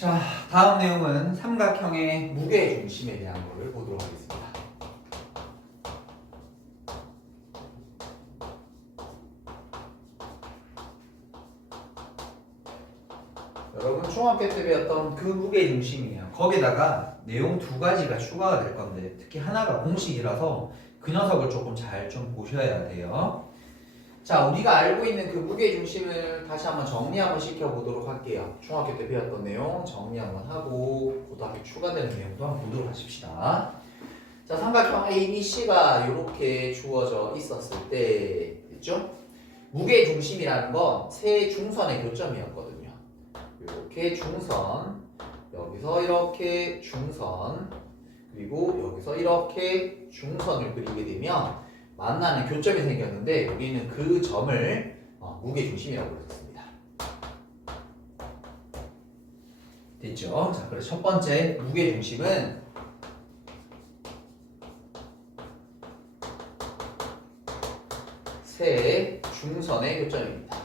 자, 다음 내용은 삼각형의 무게 중심에 대한 것을 보도록 하겠습니다. 여러분 중학교 때 배웠던 그 무게 중심이에요. 거기다가 내용 두 가지가 추가가 될 건데 특히 하나가 공식이라서 그 녀석을 조금 잘 좀 보셔야 돼요. 자, 우리가 알고 있는 그 무게 중심을 다시 한번 정리 한번 시켜보도록 할게요. 중학교 때 배웠던 내용 정리 한번 하고 고등학교 추가되는 내용도 한번 보도록 하십시다. 자, 삼각형 ABC가 이렇게 주어져 있었을 때 있죠? 무게 중심이라는 건 세 중선의 교점이었거든요. 이렇게 중선, 여기서 이렇게 중선, 그리고 여기서 이렇게 중선을 그리게 되면 만나는 교점이 생겼는데 우리는 그 점을 무게중심이라고 불렀습니다. 됐죠? 자, 그래서 첫 번째 무게중심은 세 중선의 교점입니다.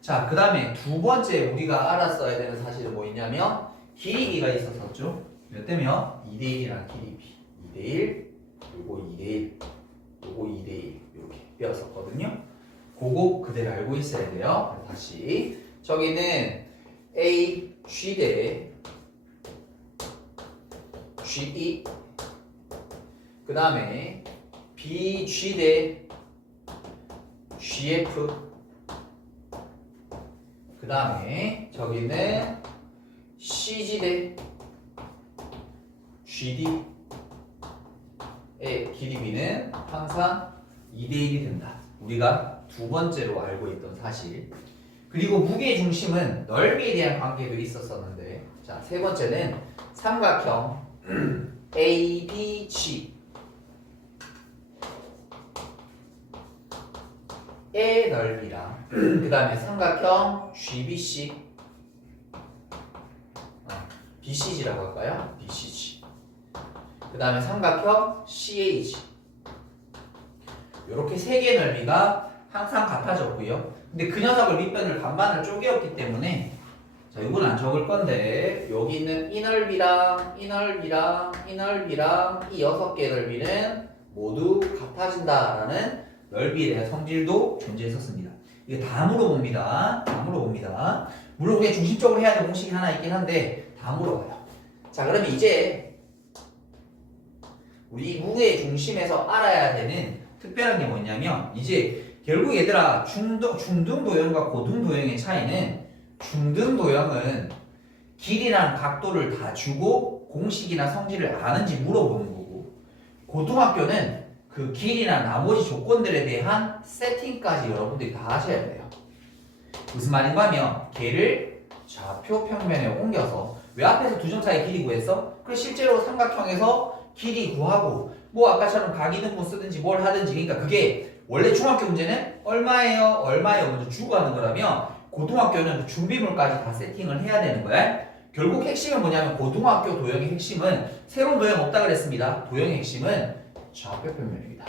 자, 그 다음에 두 번째 우리가 알았어야 되는 사실은 뭐 있냐면 길이비가 있었었죠. 몇 대면? 2대1이라는 길이비. 2대1, 요거 2대1, 요거 2대1 이렇게 배웠었거든요. 그거 그대로 알고 있어야 돼요. 다시 저기는 A, G 대 G2, 그 다음에 B, G 대 GF, 그 다음에 저기는 CG 대 GD의 길이비는 항상 2대1이 된다. 우리가 두 번째로 알고 있던 사실. 그리고 무게중심은 넓이에 대한 관계도 있었었는데, 자, 세 번째는 삼각형 ABG의 넓이랑 그 다음에 삼각형 GBC, BCG라고 할까요? BCG. 그 다음에 삼각형 CH. 이렇게 세 개의 넓이가 항상 같아졌고요. 근데 그 녀석을 밑변을 반반을 쪼개었기 때문에 자, 이건 안 적을 건데 여기 있는 이 넓이랑 이 넓이랑 이 넓이랑 이 6개의 넓이는 모두 같아진다라는 넓이에 대한 성질도 존재했었습니다. 이거 다 물어봅니다. 다 물어봅니다. 물론 그냥 중심적으로 해야 될 공식이 하나 있긴 한데 다 물어봐요. 자, 그러면 이제 우리 무게 중심에서 알아야 되는 특별한 게 뭐냐면 이제 결국 얘들아 중등 도형과 고등 도형의 차이는 중등 도형은 길이랑 각도를 다 주고 공식이나 성질을 아는지 물어보는 거고 고등학교는 그 길이나 나머지 조건들에 대한 세팅까지 여러분들이 다 하셔야 돼요. 무슨 말인가 하면 걔를 좌표 평면에 옮겨서 왜 앞에서 두 점 사이 길이 구했어? 그래 실제로 삼각형에서 길이 구하고 뭐 아까처럼 각이등분 쓰든지 뭘 하든지 그러니까 그게 원래 중학교 문제는 얼마예요? 얼마예요? 먼저 주고 하는 거라면 고등학교는 준비물까지 다 세팅을 해야 되는 거야. 결국 핵심은 뭐냐면 고등학교 도형의 핵심은 새로운 도형 없다 그랬습니다. 도형의 핵심은 좌표 평면입니다.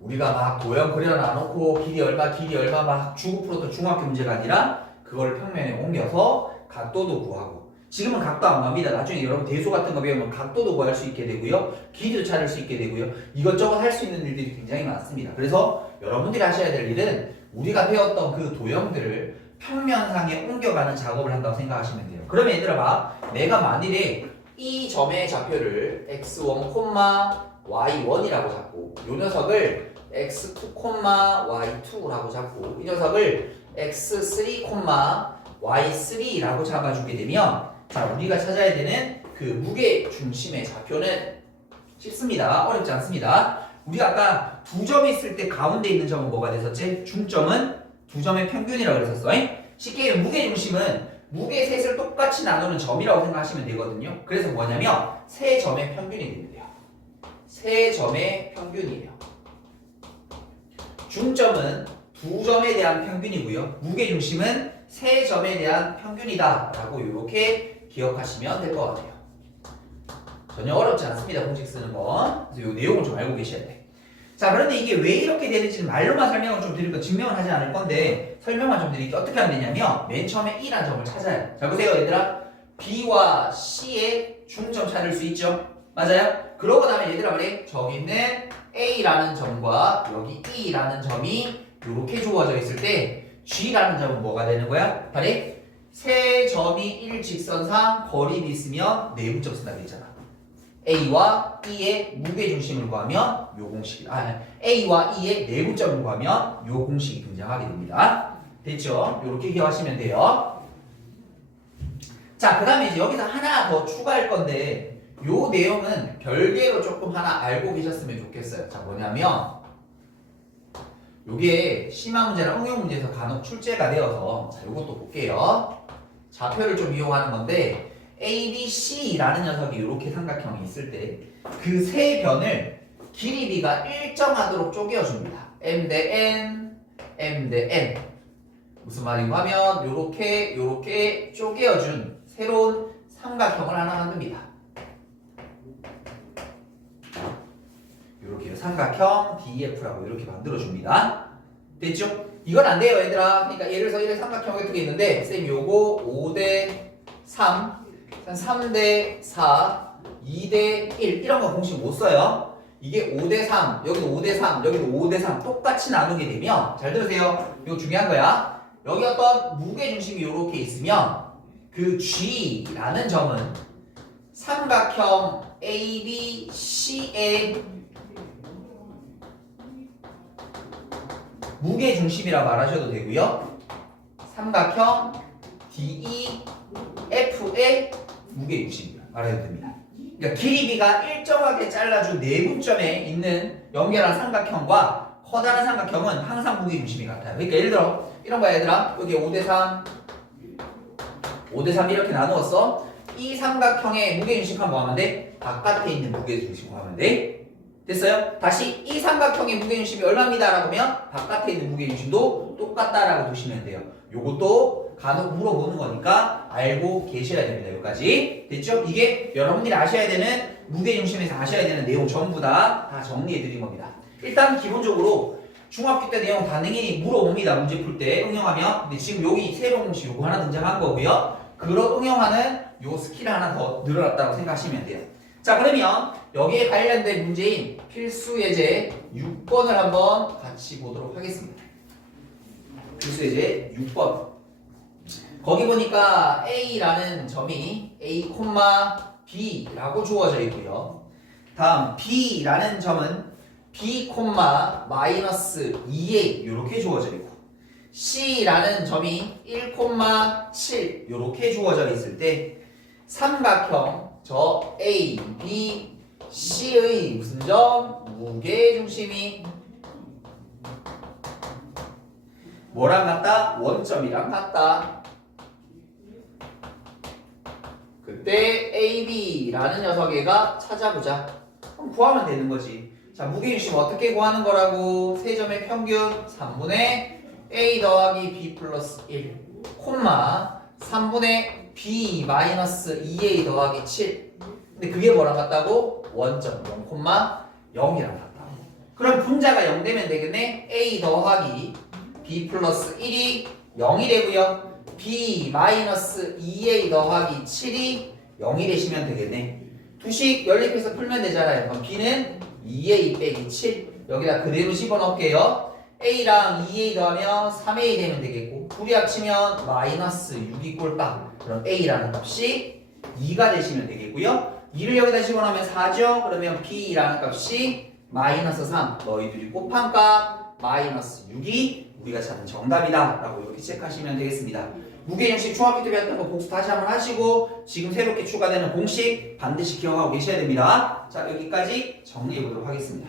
우리가 막 도형 그려놔놓고 길이 얼마 막 주고 풀었던 중학교 문제가 아니라 그걸 평면에 옮겨서 각도도 구하고 지금은 각도 안 갑니다. 나중에 여러분 대수 같은 거 배우면 각도도 구할 수 있게 되고요. 길이도 찾을 수 있게 되고요. 이것저것 할 수 있는 일들이 굉장히 많습니다. 그래서 여러분들이 하셔야 될 일은 우리가 배웠던 그 도형들을 평면상에 옮겨가는 작업을 한다고 생각하시면 돼요. 그러면 얘들아 봐. 내가 만일에 이 점의 좌표를 x1, y1이라고 잡고 이 녀석을 x2, y2라고 잡고 이 녀석을 x3, y3라고 잡아주게 되면 자, 우리가 찾아야 되는 그 무게 중심의 좌표는 쉽습니다. 어렵지 않습니다. 우리가 아까 두 점이 있을 때 가운데 있는 점은 뭐가 됐었지? 중점은 두 점의 평균이라고 그랬었어. 쉽게 얘기하면 무게 중심은 무게 셋을 똑같이 나누는 점이라고 생각하시면 되거든요. 그래서 뭐냐면 세 점의 평균이 된대요. 세 점의 평균이에요. 중점은 두 점에 대한 평균이고요. 무게 중심은 세 점에 대한 평균이다 라고 이렇게 기억하시면 될 것 같아요. 전혀 어렵지 않습니다. 공식 쓰는 건. 그래서 이 내용을 좀 알고 계셔야 돼. 자, 그런데 이게 왜 이렇게 되는지는 말로만 설명을 좀 드릴 거, 증명은 하지 않을 건데 설명만 좀 드릴게요. 어떻게 하면 되냐면 맨 처음에 E라는 점을 찾아요. 자, 보세요 얘들아. B와 C의 중점 찾을 수 있죠? 맞아요? 그러고 나면 얘들아 그래 저기 있는 A라는 점과 여기 E라는 점이 이렇게 주어져 있을 때 G라는 점은 뭐가 되는 거야? 그래? 세 점이 일직선상 거리를 있으면 내분점 쓴다 그랬잖아. A와 E의 무게중심을 구하면 요 공식이 A와 E의 내분점을 구하면 요 공식이 등장하게 됩니다. 됐죠? 요렇게 기억하시면 돼요. 자, 그 다음에 이제 여기서 하나 더 추가할 건데 요 내용은 별개로 조금 하나 알고 계셨으면 좋겠어요. 자, 뭐냐면 요게 심화 문제나 응용 문제에서 간혹 출제가 되어서 자, 요것도 볼게요. 좌표를 좀 이용하는 건데 A, B, C라는 녀석이 이렇게 삼각형이 있을 때 그 세 변을 길이 B가 일정하도록 쪼개어줍니다. M 대 N, M 대 N. 무슨 말인가 하면 요렇게 쪼개어준 새로운 삼각형을 하나 만듭니다. 요렇게 삼각형 DEF라고 이렇게 만들어줍니다. 됐죠? 이건 안 돼요 얘들아. 그러니까 예를 들어서 이렇게 삼각형이 어떻게 있는데 쌤 요거 5대 3 3대 4, 2대 1 이런 거 공식 못 써요. 이게 5대 3, 여기도 5대 3, 여기도 5대 3 똑같이 나누게 되면 잘 들으세요. 이거 중요한 거야. 여기 어떤 무게중심이 이렇게 있으면 그 G라는 점은 삼각형 ABC의 무게중심이라 말하셔도 되고요. 삼각형 DEF의 무게중심이라 말해도 됩니다. 그러니까 길이 B가 일정하게 잘라준 내분점에 있는 연결한 삼각형과 커다란 삼각형은 항상 무게중심이 같아요. 그러니까 예를 들어 이런 거야 얘들아. 여기 5대3 5대3 이렇게 나누었어. 이 삼각형의 무게중심 하면 뭐 하면 돼? 바깥에 있는 무게중심 하면 돼. 됐어요? 다시 이 삼각형의 무게중심이 얼마입니다 라고 하면 바깥에 있는 무게중심도 똑같다라고 두시면 돼요. 요것도 간혹 물어보는 거니까 알고 계셔야 됩니다. 여기까지 됐죠? 이게 여러분들이 아셔야 되는 무게중심에서 아셔야 되는 내용 전부 다 정리해 드린 겁니다. 일단 기본적으로 중학교 때 내용 반응이 물어봅니다. 문제 풀 때 응용하면. 근데 지금 여기 새로운 공식 요거 하나 등장한 거고요. 그런 응용하는 요 스킬 하나 더 늘어났다고 생각하시면 돼요. 자, 그러면 여기에 관련된 문제인 필수 예제 6번을 한번 같이 보도록 하겠습니다. 필수 예제 6번. 거기 보니까 A라는 점이 A, B라고 주어져 있고요. 다음 B라는 점은 B, 마이너스 2A 이렇게 주어져 있고 C라는 점이 1, 7 이렇게 주어져 있을 때 삼각형 저 A, B, C의 무슨 점? 무게중심이 뭐랑 같다? 원점이랑 같다. 그때 AB라는 녀석애가 찾아보자. 그럼 구하면 되는 거지. 자, 무게중심 어떻게 구하는 거라고? 세 점의 평균 3분의 A 더하기 B 플러스 1 콤마 3분의 B 마이너스 2A 더하기 7. 근데 그게 뭐랑 같다고? 원점 0, 0이랑 같다고. 그럼 분자가 0 되면 되겠네. A 더하기 B 플러스 1이 0이 되고요. B 마이너스 2A 더하기 7이 0이 되시면 되겠네. 두식 연립해서 풀면 되잖아요. 그럼 B는 2A 빼기 7 여기다 그대로 집어넣을게요. A랑 2A 더하면 3A 되면 되겠고 둘이 합치면 마이너스 6이 꼴딱. 그럼 A라는 값이 2가 되시면 되겠고요. 2를 여기다 집어넣으면 4죠. 그러면 B라는 값이 마이너스 3 너희들이 곱한 값 마이너스 6이 우리가 찾는 정답이다 라고 이렇게 체크하시면 되겠습니다. 무게중심 중학교 때 배웠던 거 복습 다시 한번 하시고 지금 새롭게 추가되는 공식 반드시 기억하고 계셔야 됩니다. 자, 여기까지 정리해 보도록 하겠습니다.